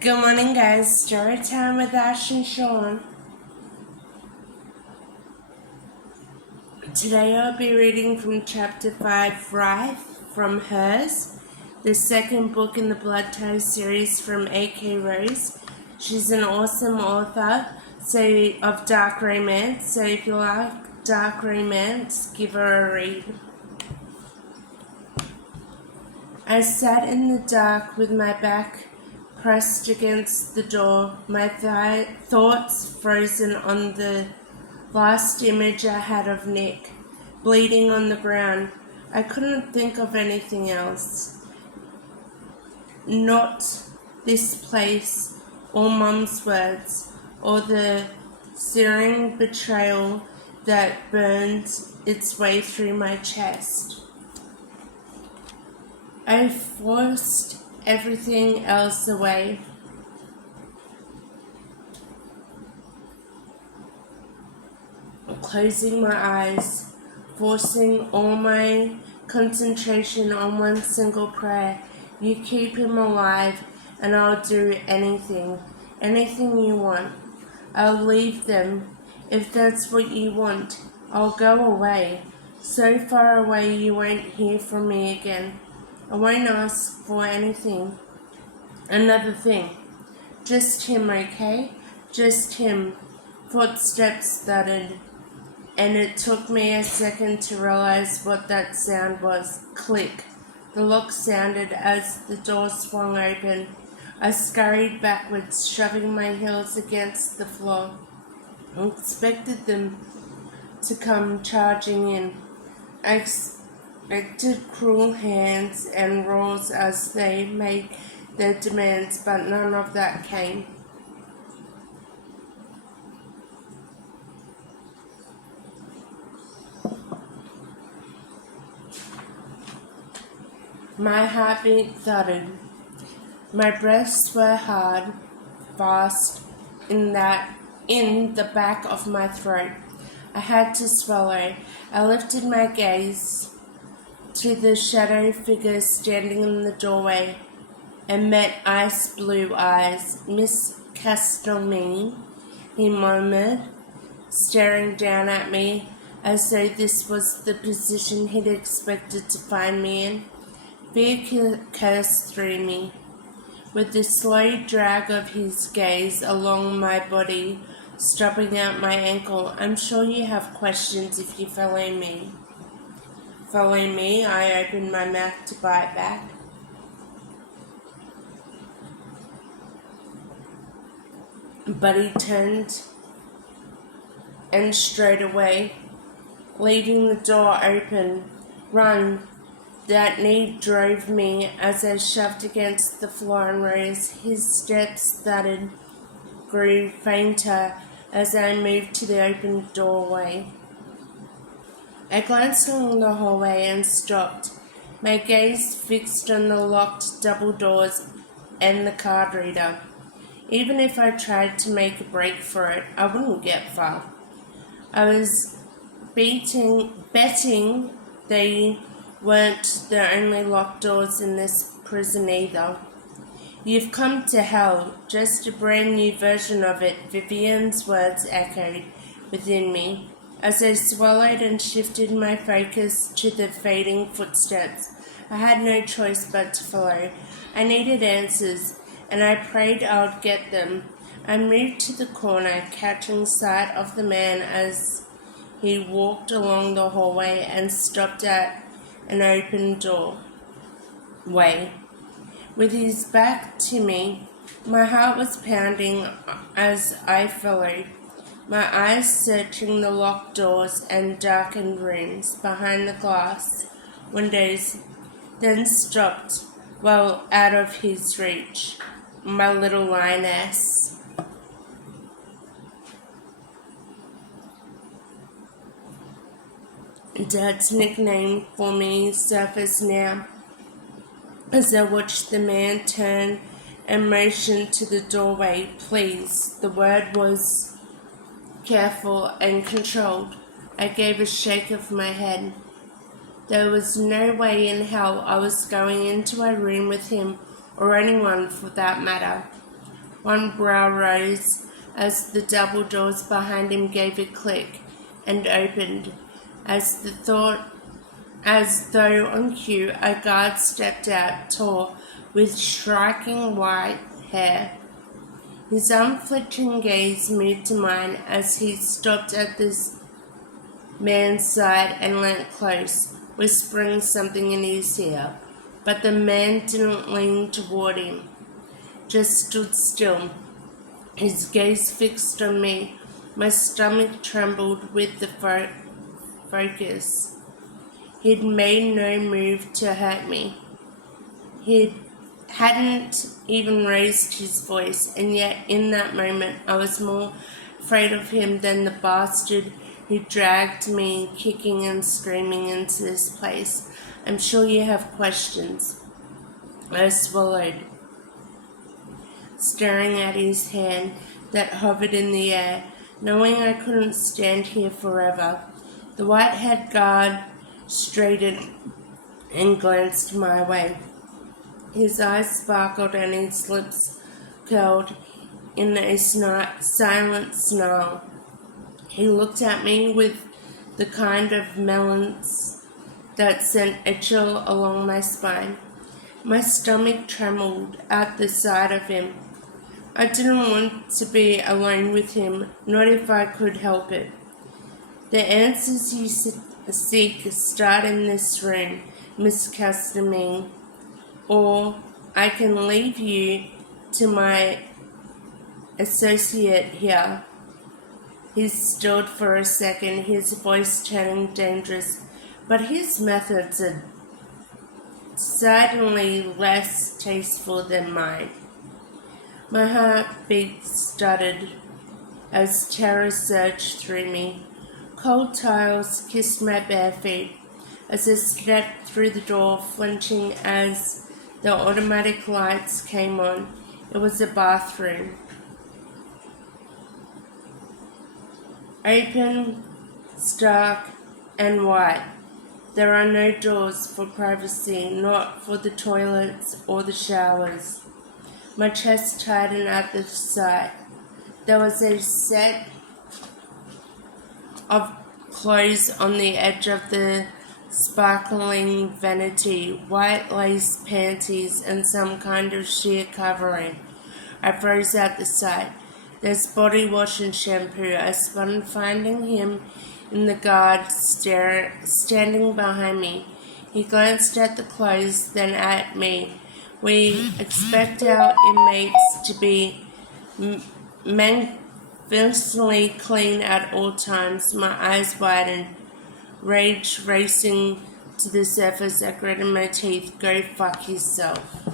Good morning, guys. Story time with Ash and Sean. Today I'll be reading from chapter 5, Rife, from Hers, the second book in the Blood Ties series from A.K. Rose. She's an awesome author of dark romance, so if you like dark romance, give her a read. I sat in the dark with my back pressed against the door, my thoughts frozen on the last image I had of Nick, bleeding on the ground. I couldn't think of anything else. Not this place, or Mum's words, or the searing betrayal that burns its way through my chest. I forced everything else away. Closing my eyes, forcing all my concentration on one single prayer. You keep him alive, and I'll do anything you want. I'll leave them, if that's what you want. I'll go away, so far away you won't hear from me again. I won't ask for anything. Another thing. Just him, okay? Just him. Footsteps thudded, and it took me a second to realize what that sound was. Click. The lock sounded as the door swung open. I scurried backwards, shoving my heels against the floor. I expected them to come charging in. I expected cruel hands and roars as they made their demands, but none of that came. My heartbeat thudded. My breaths were hard, fast, in the back of my throat. I had to swallow. I lifted my gaze to the shadow figure standing in the doorway and met ice blue eyes. Miss Castelmaine, he murmured, staring down at me as though this was the position he'd expected to find me in. Fear coursed through me, with the slow drag of his gaze along my body, stopping at my ankle. I'm sure you have questions if you follow me. Follow me? I opened my mouth to bite back. But he turned and strode away, leaving the door open. Run! That need drove me as I shoved against the floor and rose. His steps thudded, grew fainter as I moved to the open doorway. I glanced along the hallway and stopped, my gaze fixed on the locked double doors and the card reader. Even if I tried to make a break for it, I wouldn't get far. I was betting they weren't the only locked doors in this prison either. You've come to hell, just a brand new version of it, Vivian's words echoed within me, as I swallowed and shifted my focus to the fading footsteps. I had no choice but to follow. I needed answers, and I prayed I would get them. I moved to the corner, catching sight of the man as he walked along the hallway and stopped at an open doorway. With his back to me, my heart was pounding as I followed, my eyes searching the locked doors and darkened rooms behind the glass windows, then stopped well out of his reach. My little lioness. Dad's nickname for me surfaced now as I watched the man turn and motion to the doorway. Please. The word was careful and controlled. I gave a shake of my head. There was no way in hell I was going into a room with him, or anyone for that matter. One brow rose as the double doors behind him gave a click and opened. As though on cue, a guard stepped out, tall, with striking white hair. His unflinching gaze moved to mine as he stopped at this man's side and leant close, whispering something in his ear. But the man didn't lean toward him, just stood still, his gaze fixed on me. My stomach trembled with the focus. He'd made no move to hurt me. He hadn't even raised his voice, and yet in that moment I was more afraid of him than the bastard who dragged me kicking and screaming into this place. I'm sure you have questions. I swallowed, staring at his hand that hovered in the air, knowing I couldn't stand here forever. The white-haired guard straightened and glanced my way. His eyes sparkled and his lips curled in a silent snarl. He looked at me with the kind of malice that sent a chill along my spine. My stomach trembled at the sight of him. I didn't want to be alone with him, not if I could help it. The answers you seek start in this room, Miss Castamine, or I can leave you to my associate here. He stood for a second, his voice turning dangerous, but his methods are certainly less tasteful than mine. My heartbeat stuttered as terror surged through me. Cold tiles kissed my bare feet as I stepped through the door, flinching as the automatic lights came on. It was a bathroom. Open, stark, and white. There are no doors for privacy, not for the toilets or the showers. My chest tightened at the sight. There was a set of clothes on the edge of the sparkling vanity, white lace panties, and some kind of sheer covering. I froze at the sight. There's body wash and shampoo. I spun, finding him in the guard standing behind me. He glanced at the clothes, then at me. We expect our inmates to be magnificently clean at all times. My eyes widened, rage racing to the surface. I gritted my teeth. Go fuck yourself.